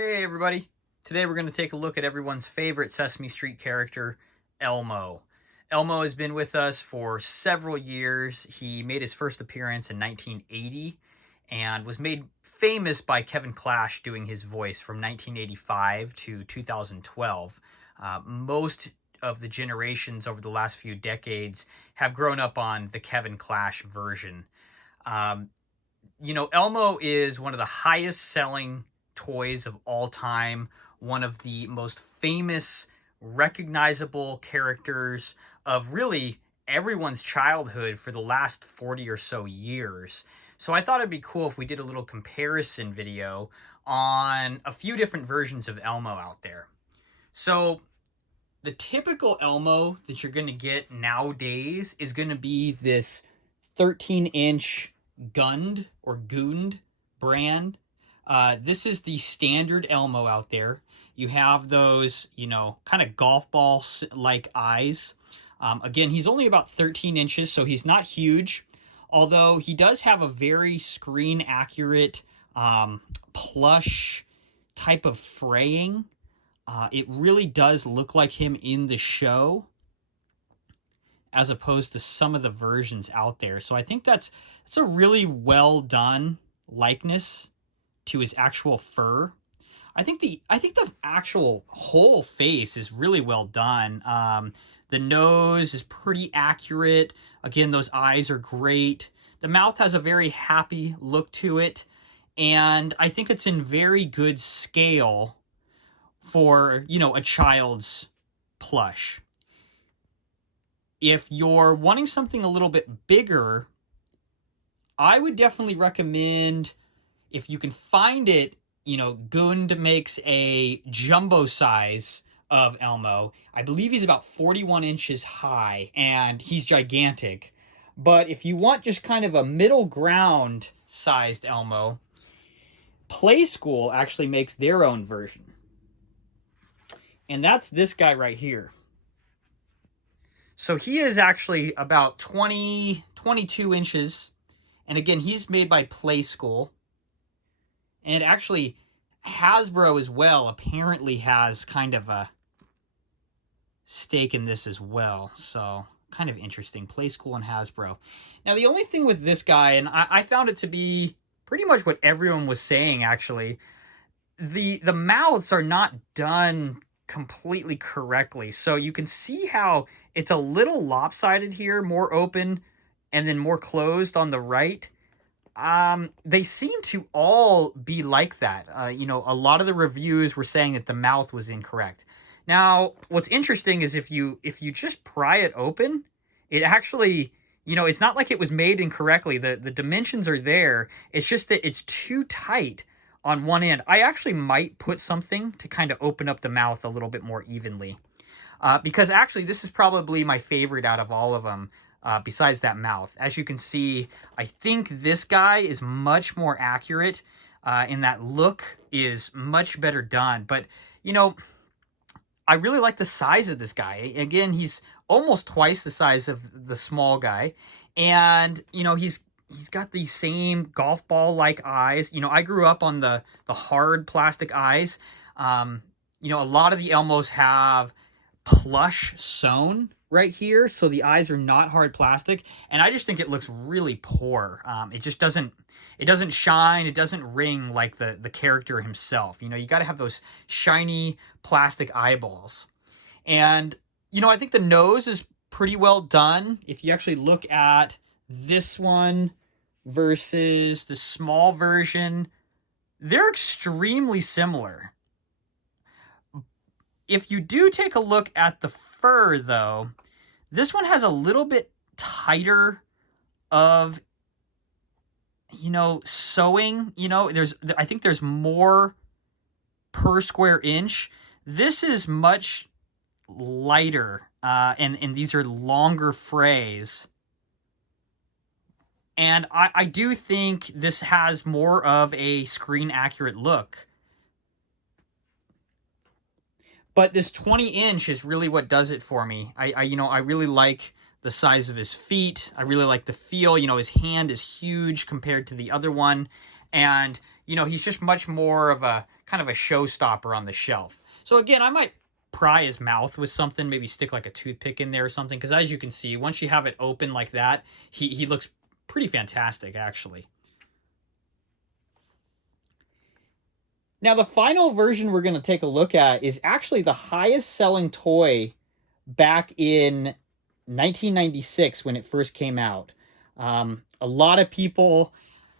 Hey everybody! Today we're going to take a look at everyone's favorite Sesame Street character, Elmo. Elmo has been with us for several years. He made his first appearance in 1980 and was made famous by Kevin Clash doing his voice from 1985 to 2012. Most of the generations over the last few decades have grown up on the Kevin Clash version. Um, Elmo is one of the highest selling toys of all time, one of the most famous, recognizable characters of really everyone's childhood for the last 40 or so years. So I thought it'd be cool if we did a little comparison video on a few different versions of Elmo out there. So the typical Elmo that you're going to get nowadays is going to be this 13-inch Gund or Gund brand. This is the standard Elmo out there. You have those, kind of golf ball like eyes. Again, he's only about 13 inches, so he's not huge. Although he does have a very screen accurate plush type of fraying. It really does look like him in the show, as opposed to some of the versions out there. So I think that's a really well done likeness to his actual fur. I think the actual whole face is really well done. The nose is pretty accurate. Again, those eyes are great. The mouth has a very happy look to it, and I think it's in very good scale for, a child's plush. If you're wanting something a little bit bigger, I would definitely recommend, if you can find it, Gund makes a jumbo size of Elmo. I believe he's about 41 inches high, and he's gigantic. But if you want just kind of a middle ground sized Elmo, Playskool actually makes their own version. And that's this guy right here. So he is actually about 22 inches. And again, he's made by Playskool. And actually, Hasbro as well apparently has kind of a stake in this as well. So kind of interesting. Playskool and Hasbro. Now, the only thing with this guy, and I found it to be pretty much what everyone was saying, actually, the mouths are not done completely correctly. So you can see how it's a little lopsided here, more open and then more closed on the right. They seem to all be like that. A lot of the reviews were saying that the mouth was incorrect. Now, what's interesting is if you just pry it open, it actually, it's not like it was made incorrectly. The dimensions are there. It's just that it's too tight on one end. I actually might put something to kind of open up the mouth a little bit more evenly. Because actually, this is probably my favorite out of all of them. Besides that mouth. As you can see, I think this guy is much more accurate, and that look is much better done. But, I really like the size of this guy. Again, he's almost twice the size of the small guy. And, he's got these same golf ball-like eyes. I grew up on the hard plastic eyes. A lot of the Elmos have plush sewn right here, so the eyes are not hard plastic, and I just think it looks really poor. It just doesn't shine, it doesn't ring like the character himself. You got to have those shiny plastic eyeballs. And I think the nose is pretty well done. If you actually look at this one versus the small version, they're extremely similar. If you do take a look at the fur, though, this one has a little bit tighter of, sewing. I think there's more per square inch. This is much lighter, and these are longer frays. And I do think this has more of a screen accurate look. But this 20-inch is really what does it for me. I really like the size of his feet. I really like the feel. His hand is huge compared to the other one. And, you know, he's just much more of a kind of a showstopper on the shelf. So again, I might pry his mouth with something, maybe stick like a toothpick in there or something, because as you can see, once you have it open like that, he looks pretty fantastic, actually. Now, the final version we're going to take a look at is actually the highest selling toy back in 1996 when it first came out. A lot of people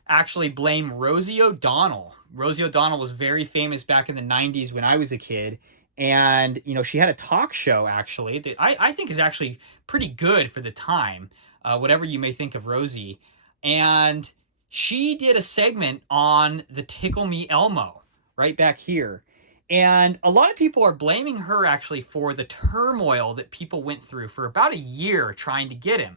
actually blame Rosie O'Donnell. Rosie O'Donnell was very famous back in the 90s when I was a kid. And, you know, she had a talk show, actually, that I think is actually pretty good for the time, whatever you may think of Rosie. And she did a segment on the Tickle Me Elmo right back here. And a lot of people are blaming her actually for the turmoil that people went through for about a year trying to get him.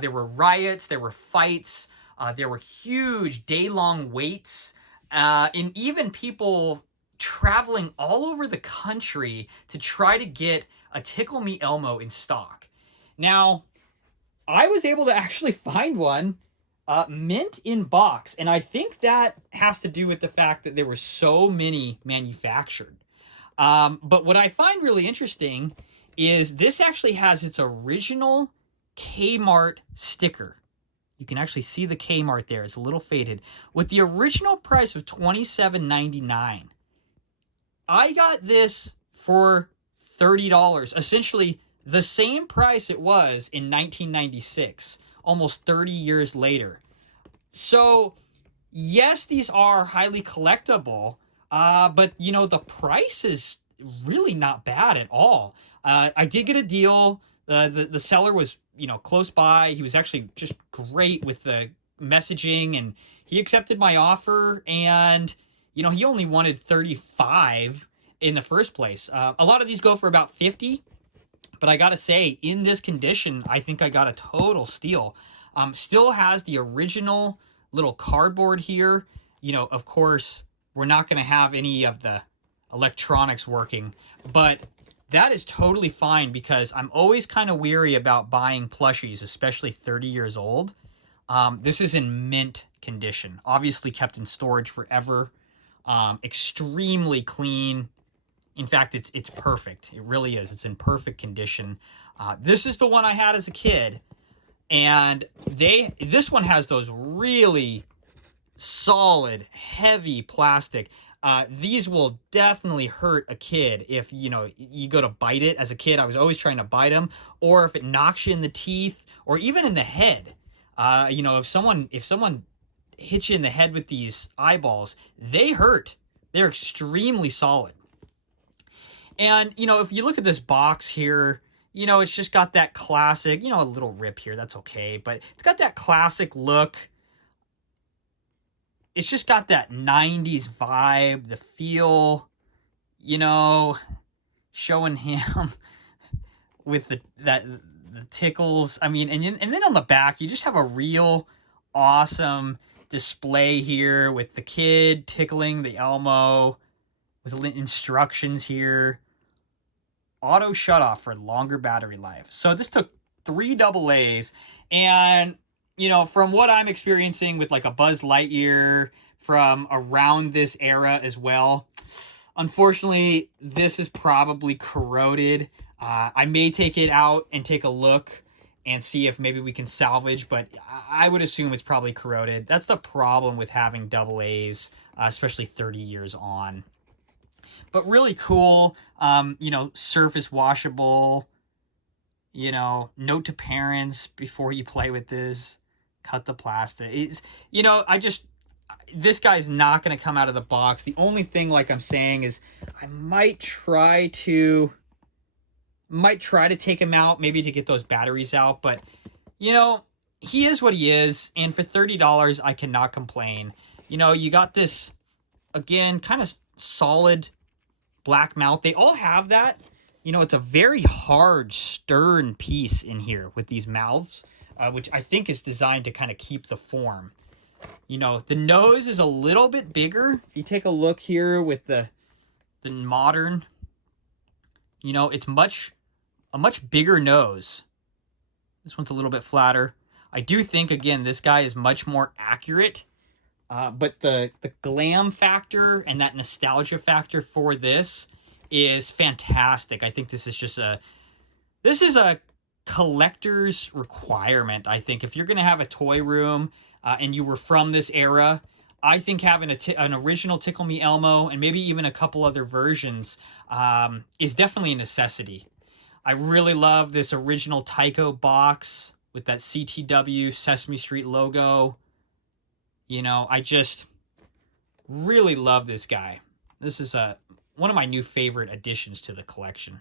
There were riots, there were fights, there were huge day-long waits, and even people traveling all over the country to try to get a Tickle Me Elmo in stock. Now, I was able to actually find one mint in box, and I think that has to do with the fact that there were so many manufactured. But what I find really interesting is this actually has its original Kmart sticker. You can actually see the Kmart there. It's a little faded. With the original price of $27.99. I got this for $30. Essentially the same price it was in 1996. Almost 30 years later. So, yes, these are highly collectible. But, you know, the price is really not bad at all. I did get a deal. The seller was, you know, close by. He was actually just great with the messaging, and he accepted my offer. And, you know, he only wanted 35 in the first place. A lot of these go for about 50. But I got to say, in this condition, I think I got a total steal. Still has the original little cardboard here. You know, of course, we're not going to have any of the electronics working. But that is totally fine because I'm always kind of weary about buying plushies, especially 30 years old. This is in mint condition. Obviously kept in storage forever. Extremely clean. In fact, it's perfect. It really is. It's in perfect condition. This is the one I had as a kid, and this one has those really solid, heavy plastic. These will definitely hurt a kid if, you know, you go to bite it. As a kid, I was always trying to bite them, or if it knocks you in the teeth, or even in the head. You know, if someone hits you in the head with these eyeballs, they hurt. They're extremely solid. And, you know, if you look at this box here, you know, it's just got that classic, you know, a little rip here. That's okay. But it's got that classic look. It's just got that 90s vibe, the feel, you know, showing him with the tickles. I mean, and then on the back, you just have a real awesome display here with the kid tickling the Elmo with instructions here. Auto shutoff for longer battery life. So this took 3 AA's, and, you know, from what I'm experiencing with like a Buzz Lightyear from around this era as well, unfortunately, this is probably corroded. I may take it out and take a look and see if maybe we can salvage, but I would assume it's probably corroded. That's the problem with having AA's, especially 30 years on. But really cool, you know, surface washable, you know, note to parents before you play with this, cut the plastic. It's, you know, this guy's not going to come out of the box. The only thing, like I'm saying, is I might try to take him out, maybe to get those batteries out. But, you know, he is what he is. And for $30, I cannot complain. You know, you got this, again, kind of solid black mouth. They all have that. You know, it's a very hard, stern piece in here with these mouths, which I think is designed to kind of keep the form. You know, the nose is a little bit bigger. If you take a look here with the modern, you know, it's a much bigger nose. This one's a little bit flatter. I do think, again, this guy is much more accurate But the glam factor and that nostalgia factor for this is fantastic. I think this is a collector's requirement. I think if you're going to have a toy room and you were from this era, I think having an original Tickle Me Elmo and maybe even a couple other versions is definitely a necessity. I really love this original Tyco box with that CTW Sesame Street logo. You know, I just really love this guy. This is one of my new favorite additions to the collection.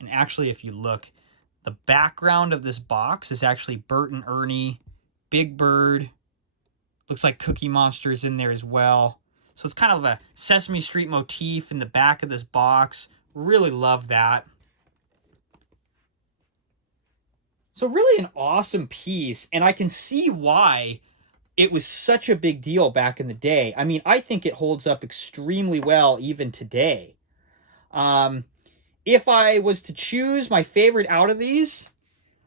And actually, if you look, the background of this box is actually Bert and Ernie, Big Bird. Looks like Cookie Monster's in there as well. So it's kind of a Sesame Street motif in the back of this box. Really love that. So really an awesome piece, and I can see why it was such a big deal back in the day. I mean, I think it holds up extremely well even today. If I was to choose my favorite out of these,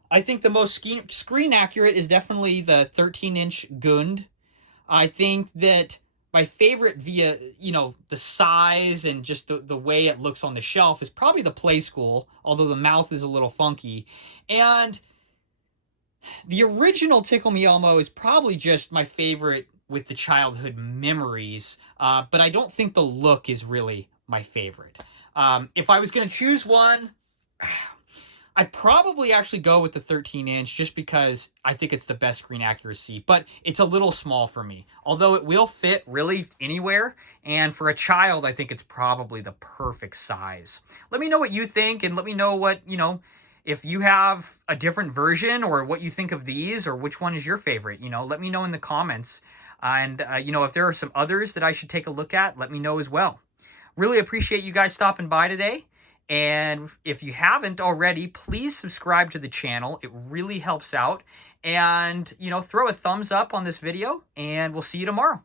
I think the most screen accurate is definitely the 13-inch Gund. I think that my favorite via, you know, the size and just the way it looks on the shelf is probably the Playskool, although the mouth is a little funky. And the original Tickle Me Elmo is probably just my favorite with the childhood memories, but I don't think the look is really my favorite. If I was going to choose one, I'd probably actually go with the 13-inch just because I think it's the best screen accuracy, but it's a little small for me. Although it will fit really anywhere, and for a child, I think it's probably the perfect size. Let me know what you think, and let me know what, you know, if you have a different version or what you think of these or which one is your favorite. You know, let me know in the comments. And, you know, if there are some others that I should take a look at, let me know as well. Really appreciate you guys stopping by today. And if you haven't already, please subscribe to the channel. It really helps out. And, you know, throw a thumbs up on this video, and we'll see you tomorrow.